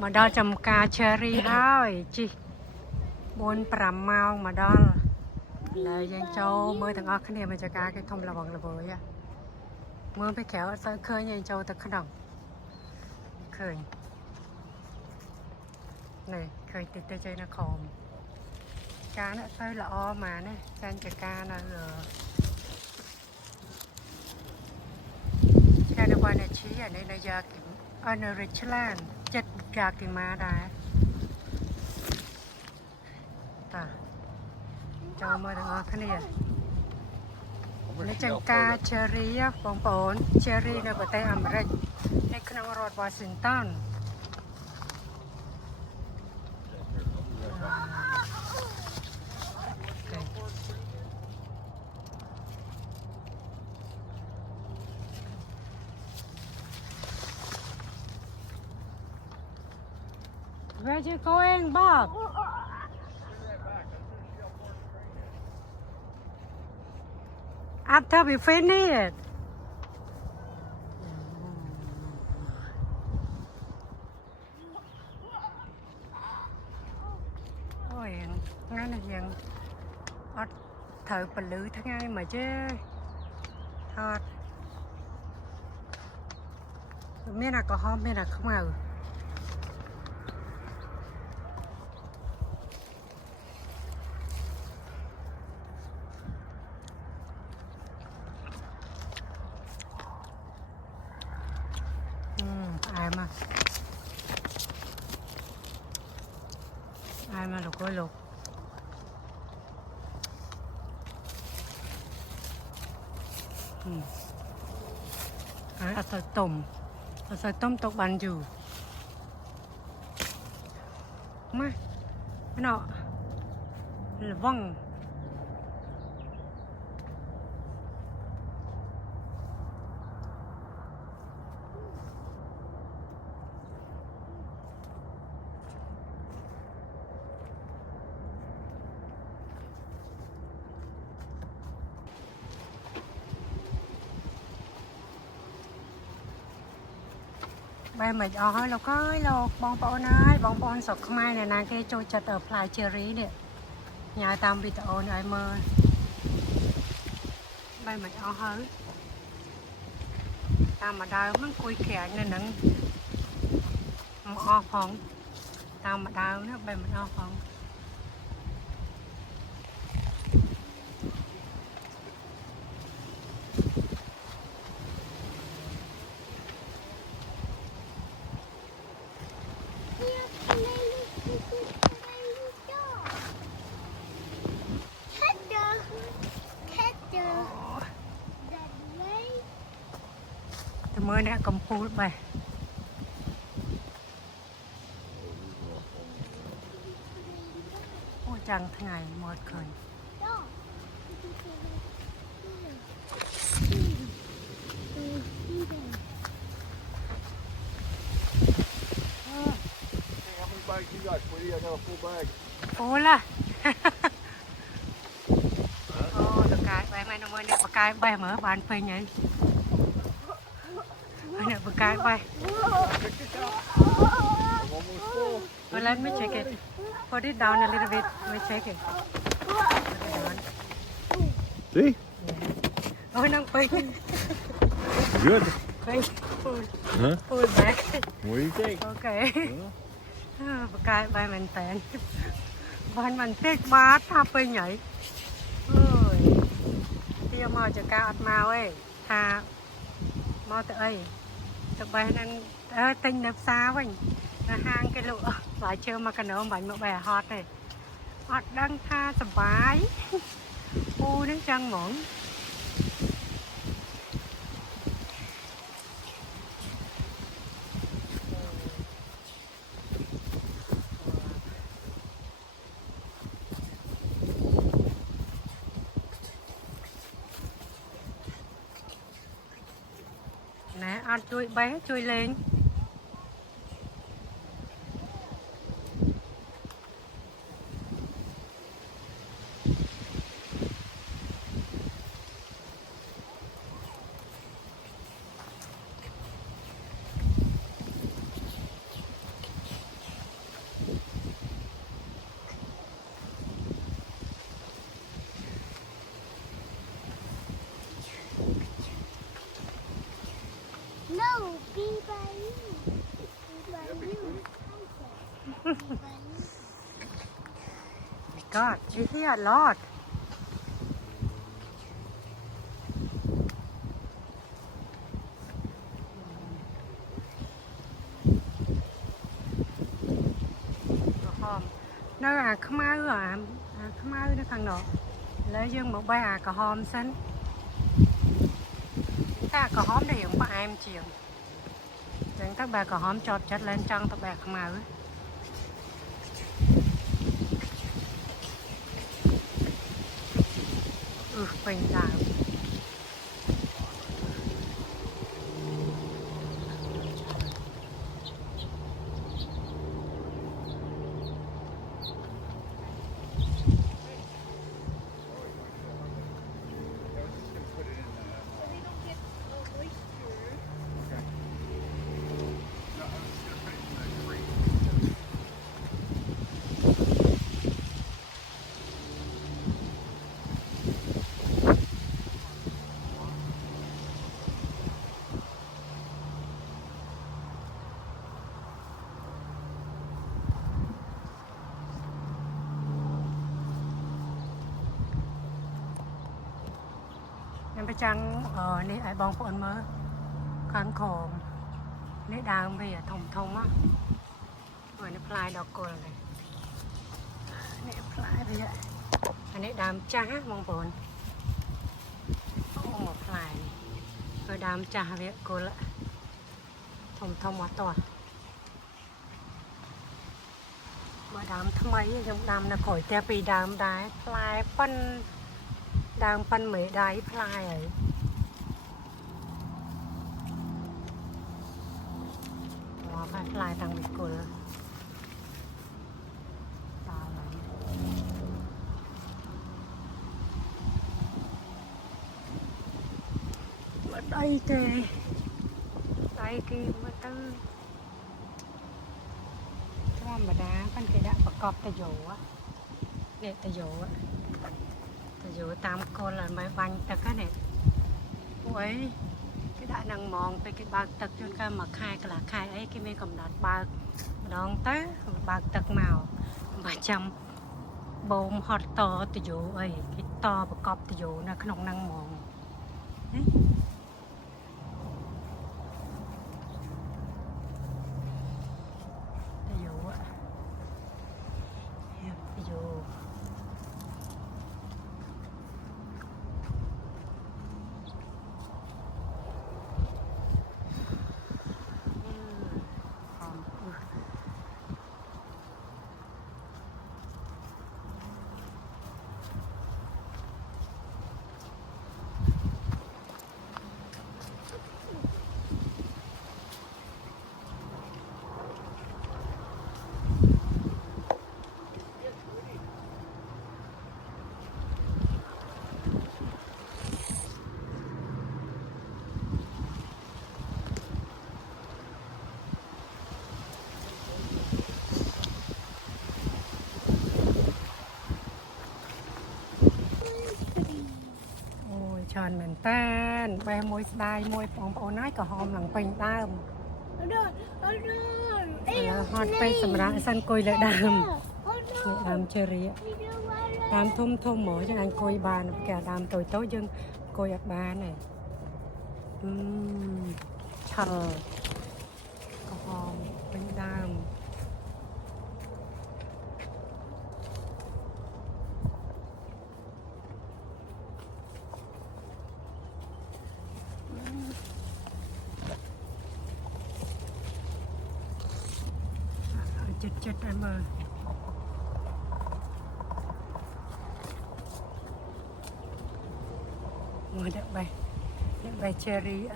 มาดอลจำกาเชอรี่ให้จีบนปรำเมามาดอลเลยยังโจเมื่อถึงออกขเนี่ยมันจะกาcái thông là bằng là với àเมื่อไปแขวเคยยังโจแต่ขนมเคยnàyเคยติดใจนะคอมกาเนี่ยtới là o mà nè chânจะกานะกาในวันนี้ชี้อันนี้ในยากินอันนี้ริชแลนด์จัดยากินมาได้โจมาถึงออกขเนี่ยในจังกาเชอรี่ปองปอนเชอรี่ในประเทศอเมริกในขนมรสวอชิงตันWhere you going, Bob? After we finish. Ôi, ngay là dần thời bật lưới tháng ngay mà chứ thật miền nào có hôm miền nào không à ai mà lục ơi lục à sợi tôm tộc bàn dù má cái nọ là văng bay mệt ói lục ơi lục bong bóng sọc không ai này nàng cái trôi chật ở fly cherry nè nhà tam bị tao này mơ bay mệt ói hơi tam mà đau mất cùi khẹt nên nặng o phong tam mà đau nó bay mệt o phong mới đã cầm phu bài ôi chẳng thế này một khởi phô là ô được cái bài này nó mới được cái bài mở bán phê nhảy này bực cái bay. Well, let me check it. Put it down a little bit. Let me check it. Put it down. See? Yeah. Oh, no, wait. Good. Wait. Pull. Huh? Pull back. What do you think? Okay. Bực cái bay mình tẹn. Bạn mình thích bát tháp bay nhảy. Ôi. Tiêu màu cho cao ắt màu ấy. Thà. Màu tự ấy. Tụi bay nên tinh nếp xa vậy hang cái lụa lại chơi mà cái nấu bánh một bè hot này hot đang tha sầm bái u nước chân muỗng nè ăn chui bé chui lên God, you hear a lot. Nó à khăm áo à, khăm áo nó thằng nọ lấy dương một bài à cà hòm xanh ta cà hòm này cũng có em chiều chẳng các bà cà hòm chọt chất lên trong các bà khăm áo bình đảo nên phải chăngนี่ไอ้บองปนมาคันของนี่ดาวไปอ่ะทมทมอ่ะเหมือนพลายดอกกุหลาบเลยนี่พลายไปอ่ะอันนี้ดามจ้ามองปนโอ้หมดพลายดามจ้าไปกุหลาบทมทมหมดตัวมาดามทำไมยังดามนะข่อยแต่ปีดามได้พลายปั้นดามปันเหมยได้พลายấyพลายตังวิกุลตาไหลมาได้เกได้กีมาตื้อธรรมดาพันกระดาษประกอบตะโยะเนี่ยตะโยะอยู่ตามโกนlà máy bánh tật á nè ôi cái đã năng mònไปcái bạc tật cho cái mà khai cái là khai ấy cái mấy cầm đợt bạc đón tới bạc tật màu 300 bồn hot to từ dụ ấy cái to bạc cọp từ dụ nó không năng mòn từ dụ á từ dụ tròn mình tan bay môi đai môi bóng nái cả hòm lằng pin đam hotไปสำหรับสันกอยเลยดามเชอรี่ดามทมทมหมอจังอันกอยบานแกดามตัวโตยังกอยอักบานnày chờ cả hòm pin đam chật em ơi ngồi đợi bay cherry